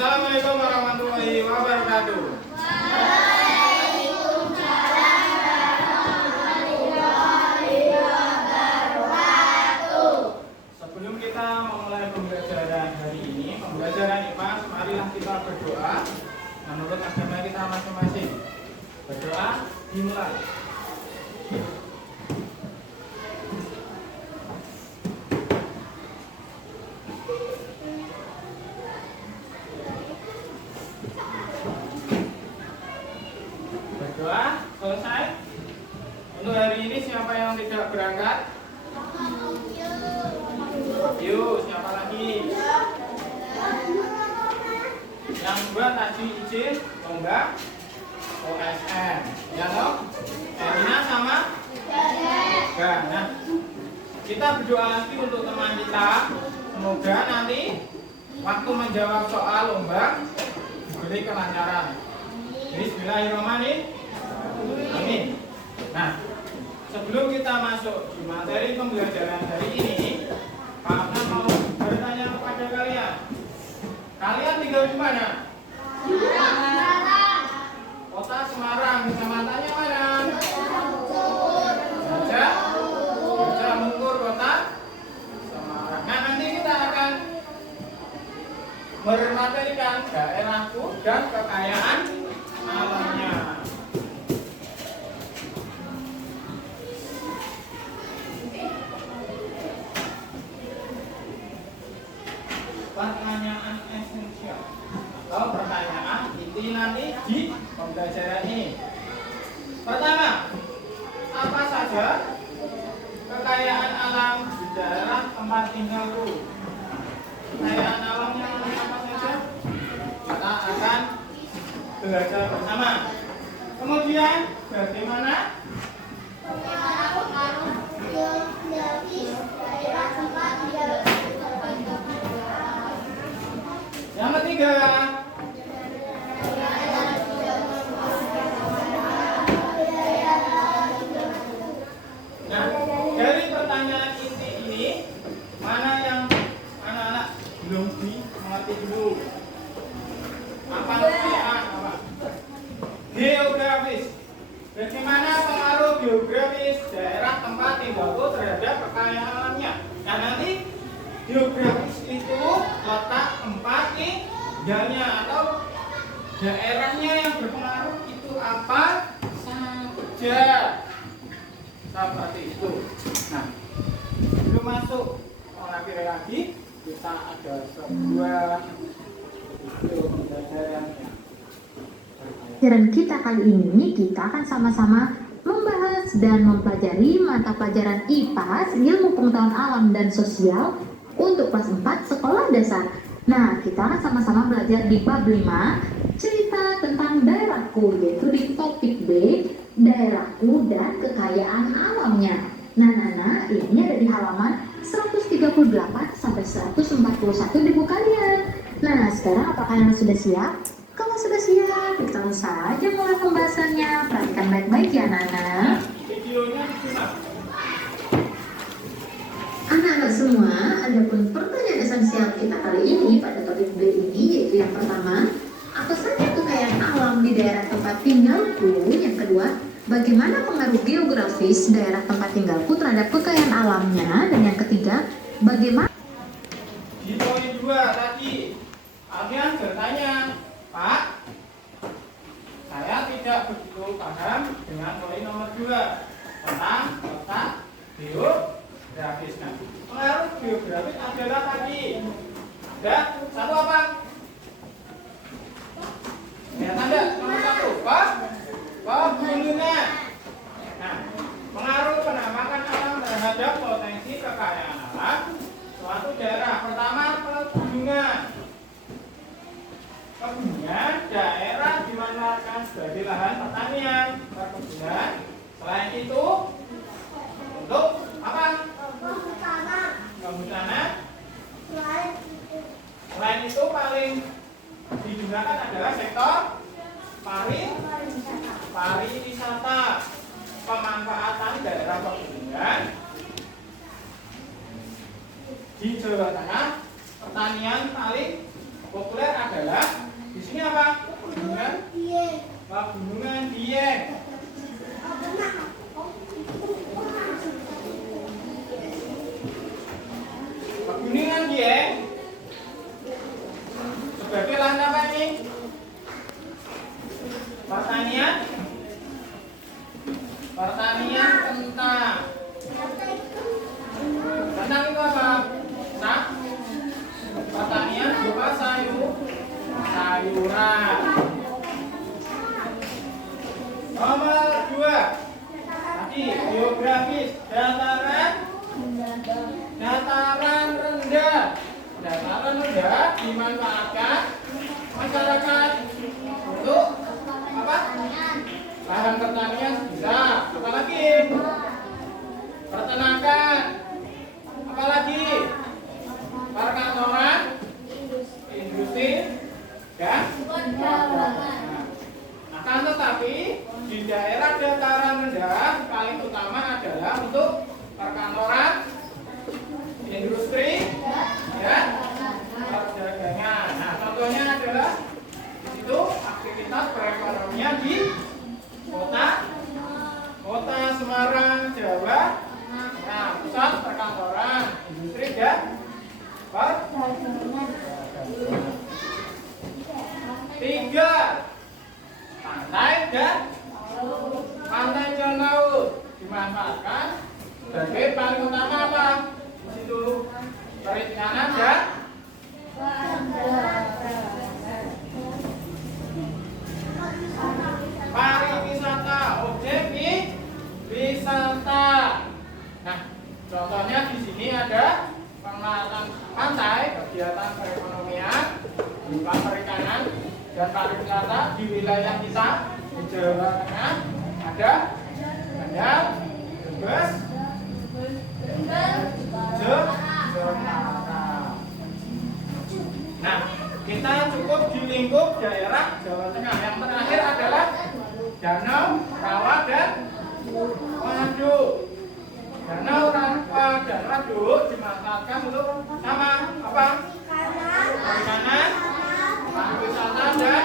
Assalamualaikum warahmatullahi wabarakatuh. Sebelum kita memulai pembelajaran hari ini, pembelajaran IPA, marilah kita berdoa menurut agama kita masing-masing. Berdoa dimulai. Berdoa selesai. Untuk hari ini siapa yang tidak berangkat? Yuk, siapa lagi? Yang dua tadi izin, oh enggak? OSN, ya toh? Erina sama? Enggak. Nah, kita berdoa lagi untuk teman kita. Semoga nanti waktu menjawab soal lomba diberi kelancaran. Bismillahirrahmanirrahim. Amin. Nah, sebelum kita masuk di materi pembelajaran hari ini, Pak Afnan mau bertanya kepada kalian. Kalian tinggal di mana? Kota Semarang. Kecamatannya mana? Mungkur, Kota Semarang. Nah, nanti kita akan mematerikan daerahku dan kekayaan alamnya. Pertanyaan esensial atau pertanyaan inti nanti di pembelajaran ini. Pertama, apa saja kekayaan alam di daerah tempat tinggalku? Kekayaan alamnya apa saja? Kita akan belajar bersama. Kemudian bagaimana pengaruh geografis daerah tempat tinggal. Yang ketiga, nah, dari pertanyaan inti ini, mana yang anak-anak belum dimengerti dulu? Apa kekayaan? Apa? Geografis. Bagaimana pengaruh geografis daerah tempat tinggalku terhadap kekayaan alamnya? Nah, nanti geografis itu letak tempat tinggalnya atau daerahnya yang berpengaruh itu apa saja, seperti itu. Nah, sebelum masuk materi lagi, kita ada sebuah pembelajaran. Pelajaran kita kali ini kita akan sama-sama membahas dan mempelajari mata pelajaran IPA ilmu pengetahuan alam dan sosial untuk kelas 4 sekolah dasar. Nah, kita akan sama-sama belajar di bab 5 cerita tentang daerahku, yaitu di topik B daerahku dan kekayaan alamnya. Nah, ini ada di halaman 138 sampai 141 di buku kalian. Nah, sekarang apakah kalian sudah siap? Kalau sudah siap, kita langsung saja mulai pembahasannya. Perhatikan baik-baik ya, anak-anak. Videonya disunat. Anak-anak semua, ada pun pertanyaan esensial kita kali ini pada topik B ini, yaitu yang pertama, apa saja kekayaan alam di daerah tempat tinggalku? Yang kedua, bagaimana pengaruh geografis daerah tempat tinggalku terhadap kekayaan alamnya? Dan yang ketiga, bagaimana Di poin 2 tadi, kalian bertanya, Pak, saya tidak begitu paham dengan poin nomor 2 tentang letak geografis. Nah, pengaruh geografis adalah tadi ada satu apa? Ya, tanda nomor 1 pegunungan. Nah, pengaruh penampakan alam terhadap potensi kekayaan alam suatu daerah. Pertama, pegunungan. Pegunungan daerah dimanfaatkan sebagai lahan pertanian, perkebunan. Selain itu, untuk apa? Kehutanan. Selain itu, paling digunakan adalah sektor pariwisata. Pemanfaatan daerah pegunungan di Jawa Tengah, pertanian paling populer adalah di sini apa? Pegunungan Pegunungan Dieng. Pegunungan Dieng sebagai lahan apa ini? Pertanian kentang. Kentang itu apa? Nah, pertanian berupa sayuran. Nomor 2. Tadi geografis dataran rendah. Dataran rendah dimanfaatkan masyarakat untuk apa? Lahan pertanian bisa. Apalagi? Peternakan. Apalagi? Perkantoran, industri, dan perdagangan. Akan tetapi di daerah dataran rendah paling utama adalah untuk perkantoran, industri, dan perdagangan. Nah, contohnya adalah di situ aktivitas perekonomian di kota Semarang, Jawa. Nah, pusat perkantoran, industri, dan perdagangan. 3. Pantai dan laut dimanfaatkan sebagai paling utama apa? Di situ perikanan dan pariwisata, objek wisata. Nah, contohnya di sini ada pengelolaan pantai, kegiatan perekonomian berupa perikanan dan pariwisata di wilayah kita di Jawa Tengah ada Kendal, Brebes, Jakarta. Nah, kita cukup di lingkup daerah Jawa Tengah. Yang terakhir adalah danau, rawa, dan waduk. Danau, rawa, dan waduk dimanfaatkan untuk sama apa? Perikanan, pariwisata, dan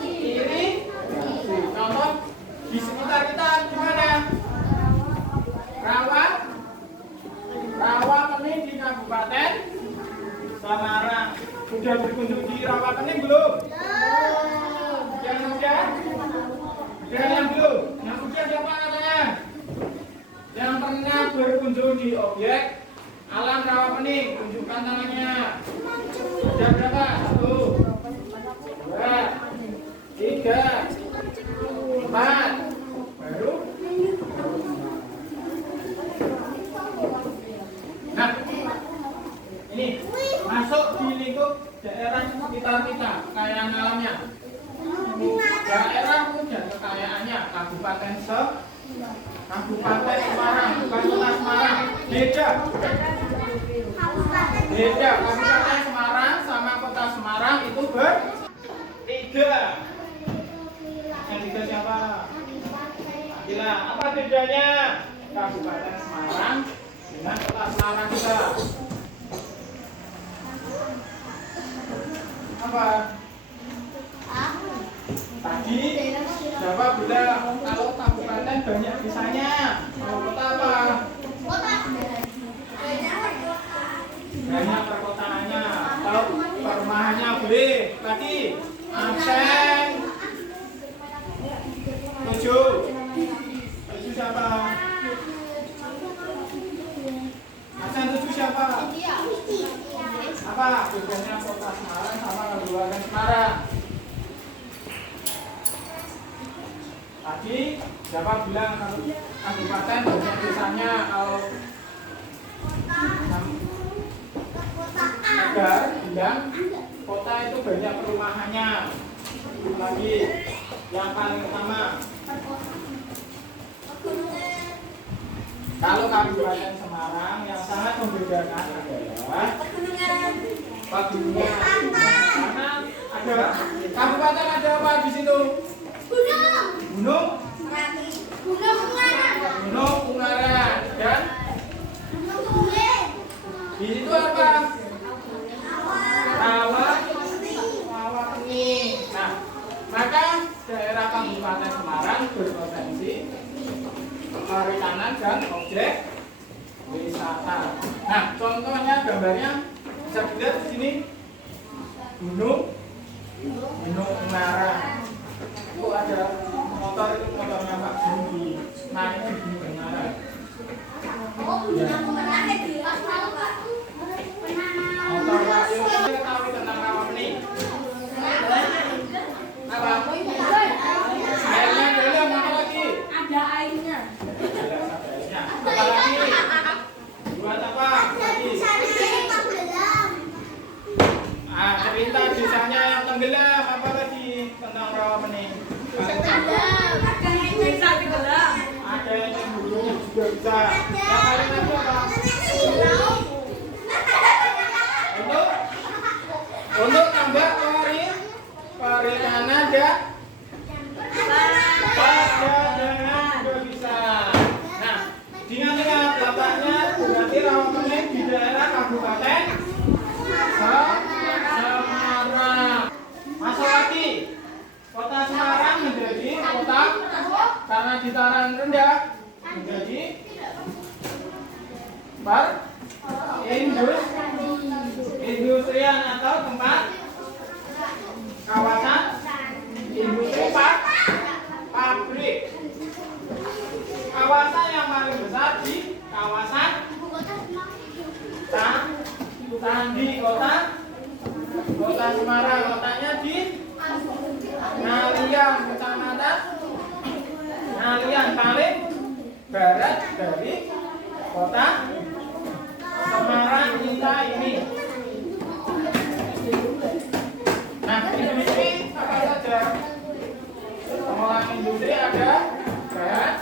irigasi. Contoh di sekitar kita gimana? Rawa Pening di Kabupaten Semarang. Sudah berkunjung di Rawa Pening belum? Yang sudah? Ada yang belum? Yang sudah siapa katanya? Yang pernah berkunjung di objek alam Rawa Pening, tunjukkan tangannya. Ada berapa? 1, 2, 3, 4. Baru? Nah, ini masuk di lingkup daerah sekitar kita, kekayaan alamnya. Daerah punya kekayaannya Kabupaten Semarang, bukan Kota Semarang. Beda. Kabupaten Semarang sama Kota Semarang itu berbeda. Yang tiga siapa? Gila, apa bedanya Kabupaten Semarang dengan Kota Semarang kita? Apa? Tadi Jawa bilang kalau kabupaten banyak bisanya, kalau kota apa? Banyak perkotaannya, atau perumahannya boleh. Lagi absen 7 siapa? Absen 7 siapa? Apa bedanya Kota Semarang sama Kabupaten Semarang? Tadi siapa bilang kabupaten banyak desanya, kalau Negar bilang kota itu banyak perumahannya. Lagi yang paling utama, kalau Kabupaten Semarang yang sangat membedakan adalah pegunungan. Karena ada kabupaten ada apa di situ? Gunung Ungaran dan di situ apa? Rawa perikanan dan objek wisata. Nah, contohnya gambarnya bisa dilihat di sini. Gunung Ungaran. Itu ada motor, itu motornya Pak Budi. Naik di Gunung Ungaran. Motor Pak Yuk, kita tahu tentang Rawapening. Apa? Airnya belum, apa lagi? Ada airnya. Apa lagi? Buat apa? Lagi. Cerita desanya yang tenggelam, apa lagi tentang Rawapening? Ada yang dulunya juga bisa. Yang paling lagi apa? Untuk tambah perikanan dan perdagangan juga bisa. Nah, diingat-ingat letaknya berarti Rawapening di daerah Kabupaten Semarang. Masuk lagi. Kota Semarang menjadi kota karena dataran rendah menjadi industrian atau tempat kawasan industri pabrik. Kawasan yang paling besar di kawasan Tandi kota Semarang, letaknya di Ngalian, kecamatan Ngalian, paling barat dari kota Semarang kita ini. Nah, industri apa saja? Pengolahan industri ada bahan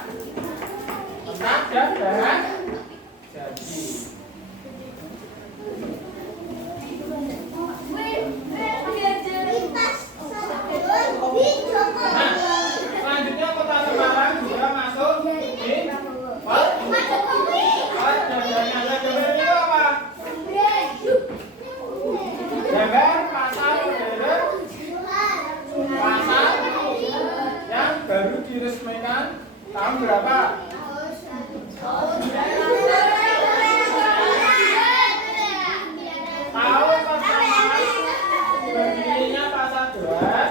mentah dan bahan jadi. Nah, selanjutnya kota Semarang juga masuk di perdagangan. Gambar itu apa? Gambar pasar modern, pasar yang baru diresmikan tahun berapa? Tahun pertama berdirinya pasar Johan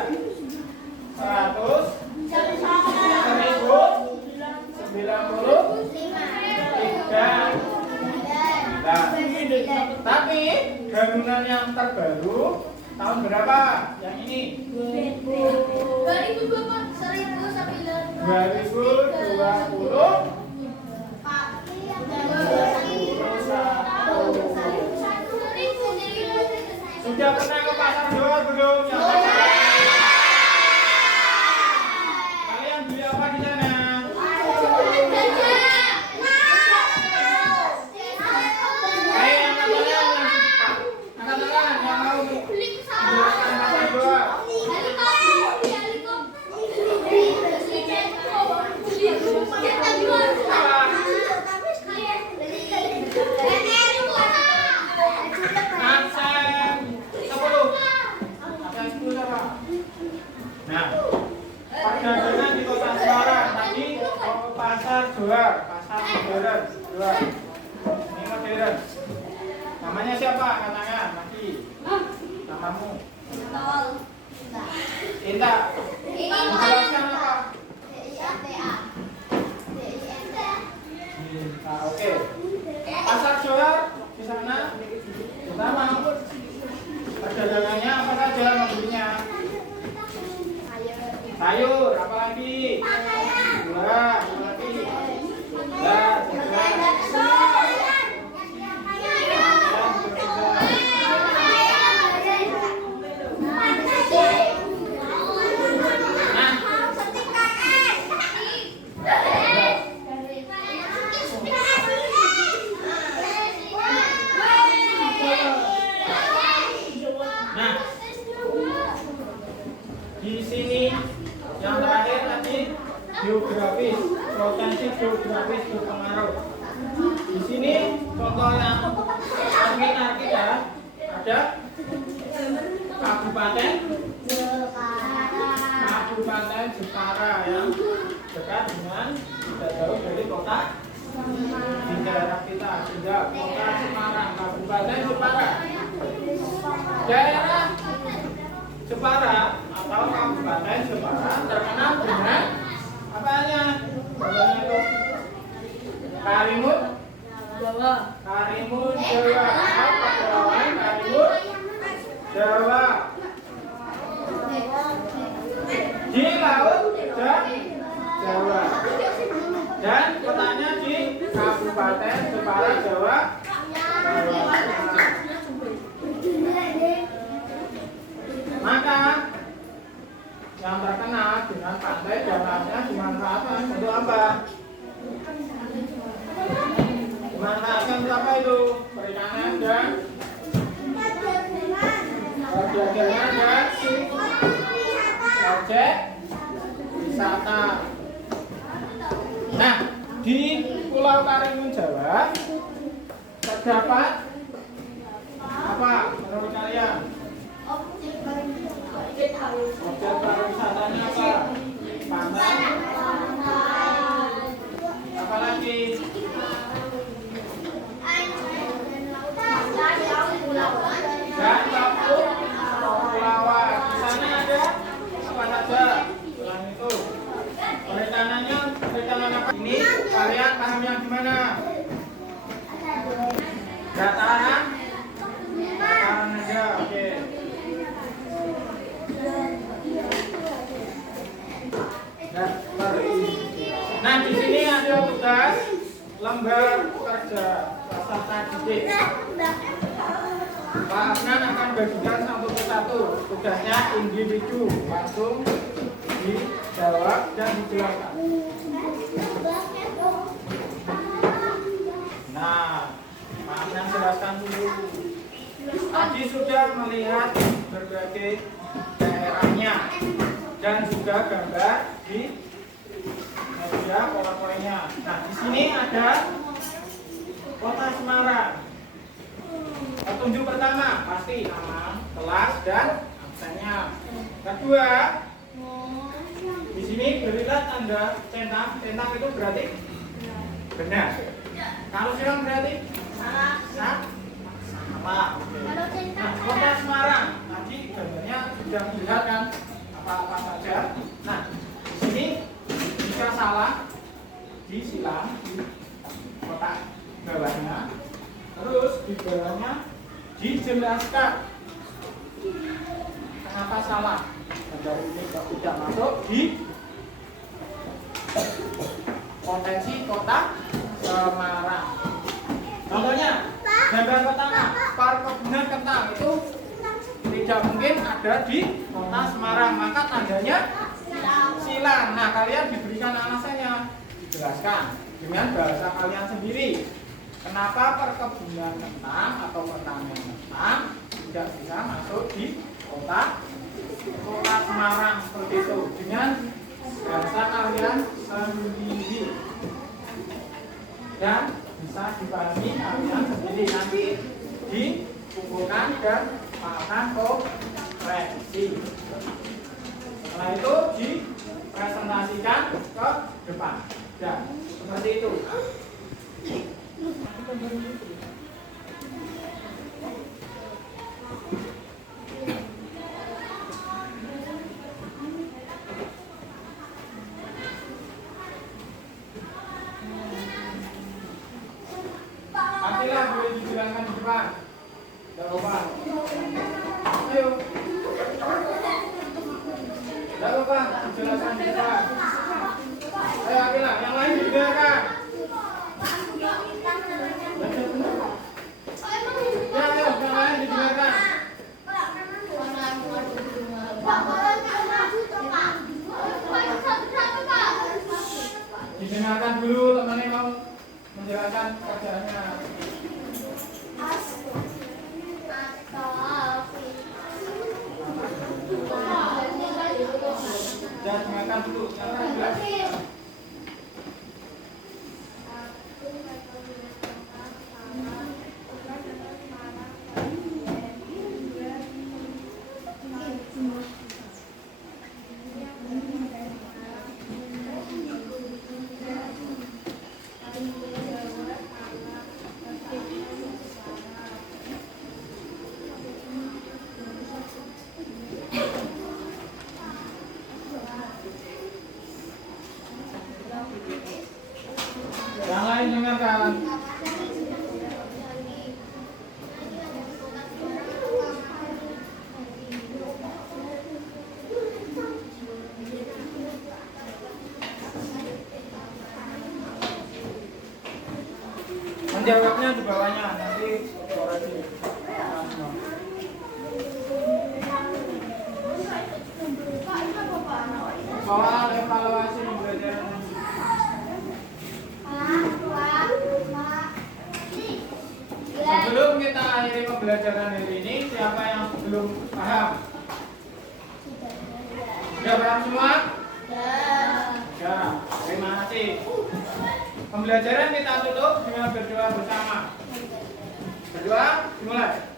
1993. Tapi bangunan yang terbaru tahun berapa? Yang ini 2021. Sudah pernah ke pasar Johor belum? Kalian beli apa di sana? Nah, perdagangan di kota Semarang tadi pasar Johor, pasar modern, Johor. Ini modern. Namanya siapa? Katakan, lagi. Namamu? Indah. Menjelaskan apa? Nah, oke. Pasar Johor di sana pertama perdagangannya apa saja membelinya? Sayur, apa lagi? Buah, apa lagi? Beras, nah, di sini yang terakhir tadi geografis, potensi geografis berpengaruh. Di sini contoh yang arki ya, ada Kabupaten Jepara yang dekat dengan jauh dari kota di daerah kita. Sehingga kota Semarang, Kabupaten Jepara. Daerah Jepara atau Kabupaten Jepara terkenal dengan apanya? Contohnya itu Karimun Jawa. Karimun Jawa. Apa Karimun Jawa? Di laut Jawa. Dan kotanya di Kabupaten Jepara, Jawa. Maka yang terkenal dengan pantai dananya dimanfaatkan untuk apa? Dimanfaatkan untuk apa itu? Perikanan dan perdagangan dan objek wisata. Nah, di Pulau Karimun Jawa terdapat apa menurut kalian? Objek pariwisatanya apa? Pantai. Apa lagi? Dan kepulauan. Di sana ada apa saja? Selain itu, perencananya perencanaan apa? Ini kalian paham yang gimana? Dataran? Dataran aja, oke. Nah, di sini ada tugas lembar kerja peserta didik. Pak Afnan akan bagikan satu persatu. Tugasnya individu, langsung dijawab dan dijelaskan. Nah, Pak Afnan jelaskan dulu. Tadi sudah melihat berbagai daerahnya dan juga gambar di media powerpointnya. Nah, di sini ada kota Semarang. Petunjuk pertama pasti nama, kelas dan absennya. Kedua, di sini berilah tanda centang. Centang itu berarti benar. Kalau silang berarti salah. Salah. Nah, kota Semarang tadi gambarnya sudah dilihat kan apa saja. Nah, di sini jika salah disilang di kotak bawahnya, terus di bawahnya dijelaskan kenapa salah. Gambar ini tidak masuk di potensi kota Semarang. Contohnya, gambar pertama, perkebunan kentang itu tidak mungkin ada di kota Semarang, maka tandanya silang. Nah, kalian diberikan alasannya, dijelaskan dengan bahasa kalian sendiri. Kenapa perkebunan kentang atau pertanian kentang tidak bisa masuk di kota Semarang seperti itu dengan bahasa kalian sendiri dan bisa dipahami kalian sendiri. Nanti dikumpulkan dan akan koreksi. Setelah itu dipresentasikan ke depan. Dan seperti itu. Nantilah boleh dijelaskan di depan. Tidak lupa. Ayo. Tidak lupa dijelaskan di depan. Ayo Akila, yang lain didengarkan. Ya, ayo, yang lain didengarkan. Didengarkan dulu teman-teman mau menjelaskan kerjaannya. Jangan dengarkan dulu, yang jelas. silakan. Menjawabnya di bawahnya, nanti orasi. Soal evaluasi pembelajaran. Sebelum kita akhiri pembelajaran hari ini, siapa yang belum paham? Sudah paham semua? Ya, terima kasih. Pembelajaran kita tutup dengan berdoa bersama. Berdoa, dimulai.